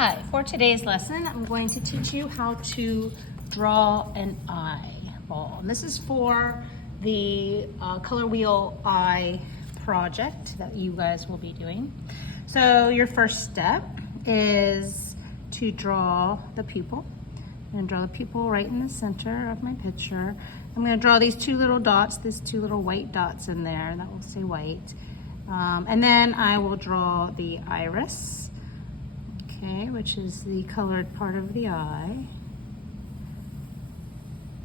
Hi, for today's lesson, I'm going to teach you how to draw an eyeball. And this is for the color wheel eye project that you guys will be doing. So your first step is to draw the pupil. I'm going to draw the pupil right in the center of my picture. I'm going to draw these two little dots, these two little white dots in there, and that will say white. And then I will draw the iris, okay, which is the colored part of the eye.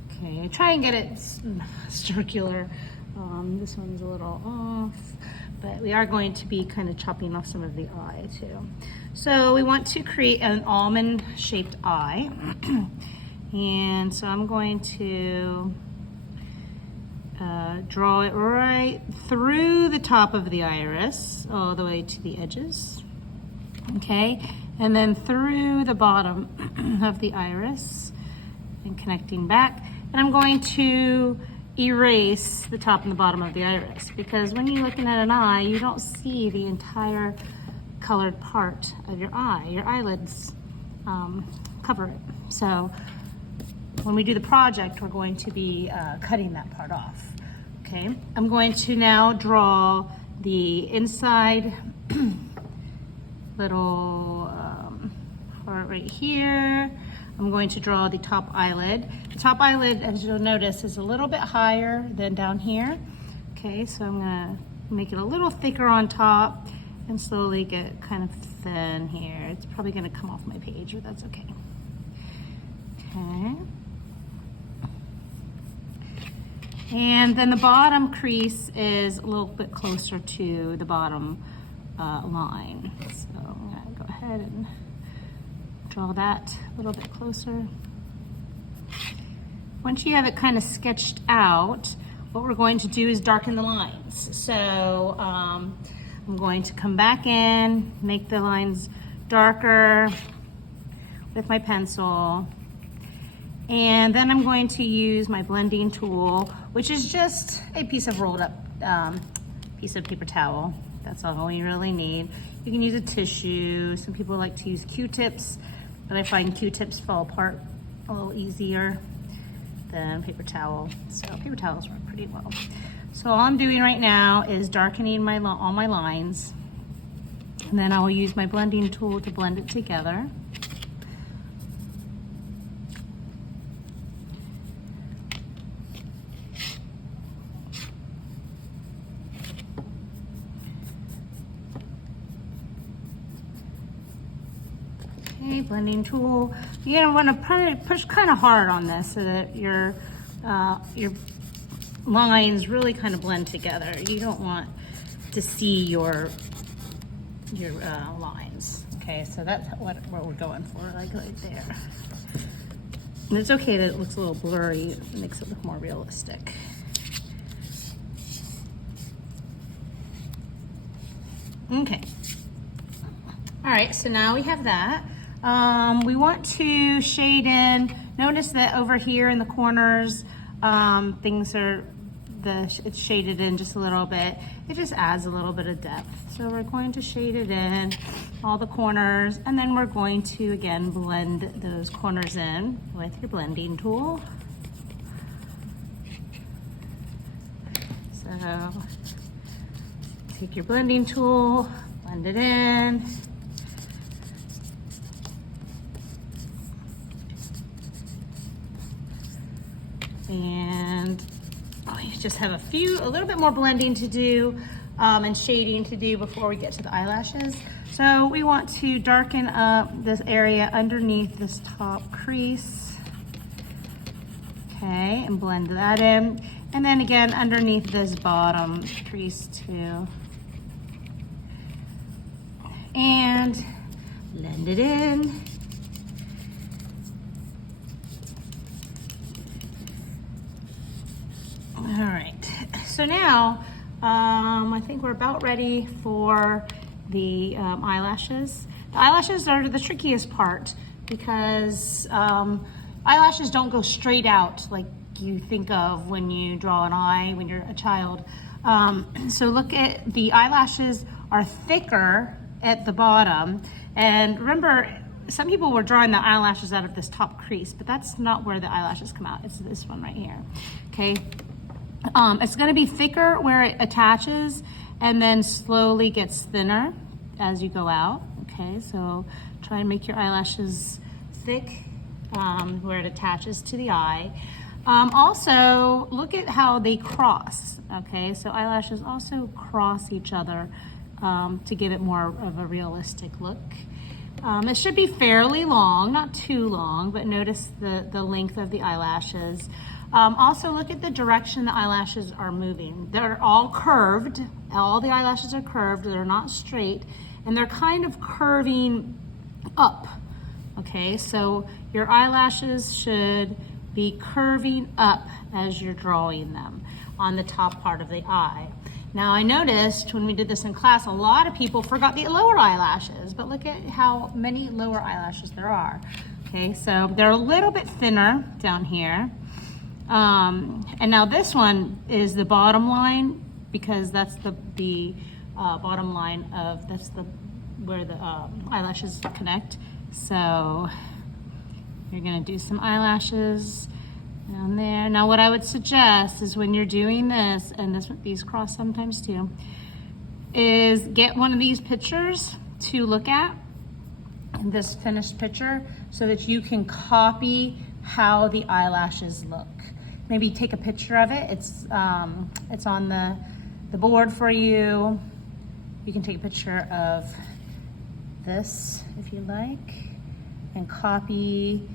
Okay, try and get it circular. This one's a little off, but we are going to be kind of chopping off some of the eye too. So we want to create an almond-shaped eye. And so I'm going to draw it right through the top of the iris, all the way to the edges. Okay, and then through the bottom of the iris and connecting back. And I'm going to erase the top and the bottom of the iris, because when you're looking at an eye, you don't see the entire colored part of your eye. Your eyelids cover it. So when we do the project, we're going to be cutting that part off. Okay, I'm going to now draw the inside little part right here. I'm going to draw the top eyelid. The top eyelid, as you'll notice, is a little bit higher than down here. Okay, so I'm gonna make it a little thicker on top and slowly get kind of thin here. It's probably gonna come off my page, but that's okay. Okay. And then the bottom crease is a little bit closer to the bottom line. So I'm gonna go ahead and draw that a little bit closer. Once you have it kind of sketched out, what we're going to do is darken the lines. So I'm going to come back in, make the lines darker with my pencil. And then I'm going to use my blending tool, which is just a piece of rolled up piece of paper towel. That's all you really need. You can use a tissue. Some people like to use Q-tips, but I find Q-tips fall apart a little easier than paper towel. So paper towels work pretty well. So all I'm doing right now is darkening all my lines. And then I will use my blending tool to blend it together. Okay, blending tool. You're gonna want to push kind of hard on this so that your lines really kind of blend together. You don't want to see your lines. Okay, so that's what we're going for, like right there. And it's okay that it looks a little blurry. It makes it look more realistic. Okay. All right, so now we have that. We want to shade in. Notice that over here in the corners, it's shaded in just a little bit. It just adds a little bit of depth. So we're going to shade it in, all the corners, and then we're going to, again, blend those corners in with your blending tool. So take your blending tool, blend it in. And you just have a little bit more blending to do and shading to do before we get to the eyelashes. So we want to darken up this area underneath this top crease. Okay, and blend that in. And then again, underneath this bottom crease too. And blend it in. All right, so now I think we're about ready for the eyelashes. The eyelashes are the trickiest part because eyelashes don't go straight out like you think of when you draw an eye when you're a child. So look at the eyelashes are thicker at the bottom, and remember some people were drawing the eyelashes out of this top crease, but that's not where the eyelashes come out. It's this one right here, okay? It's gonna be thicker where it attaches and then slowly gets thinner as you go out, okay? So try and make your eyelashes thick where it attaches to the eye. Also, look at how they cross, okay? So eyelashes also cross each other to give it more of a realistic look. It should be fairly long, not too long, but notice the length of the eyelashes. Also look at the direction the eyelashes are moving. They're all curved. All the eyelashes are curved. They're not straight, and they're kind of curving up. Okay, so your eyelashes should be curving up as you're drawing them on the top part of the eye. Now I noticed when we did this in class, a lot of people forgot the lower eyelashes, but look at how many lower eyelashes there are. Okay, so they're a little bit thinner down here. And now this one is the bottom line, because that's the bottom line of, that's where the eyelashes connect. So you're gonna do some eyelashes down there. Now what I would suggest is when you're doing this, and these cross sometimes too, is get one of these pictures to look at, this finished picture, so that you can copy how the eyelashes look. Maybe take a picture of it. It's on the board for you. You can take a picture of this if you like and copy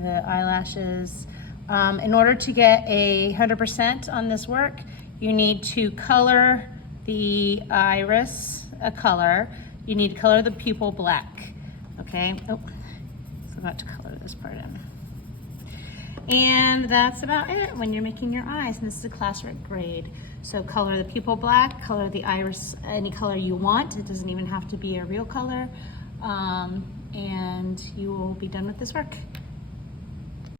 the eyelashes. In order to get 100% on this work, you need to color the iris a color. You need to color the pupil black, okay? Oh, forgot to color this part in. And that's about it when you're making your eyes, and this is a classwork grade. So color the pupil black, color the iris any color you want. It doesn't even have to be a real color. And you will be done with this work.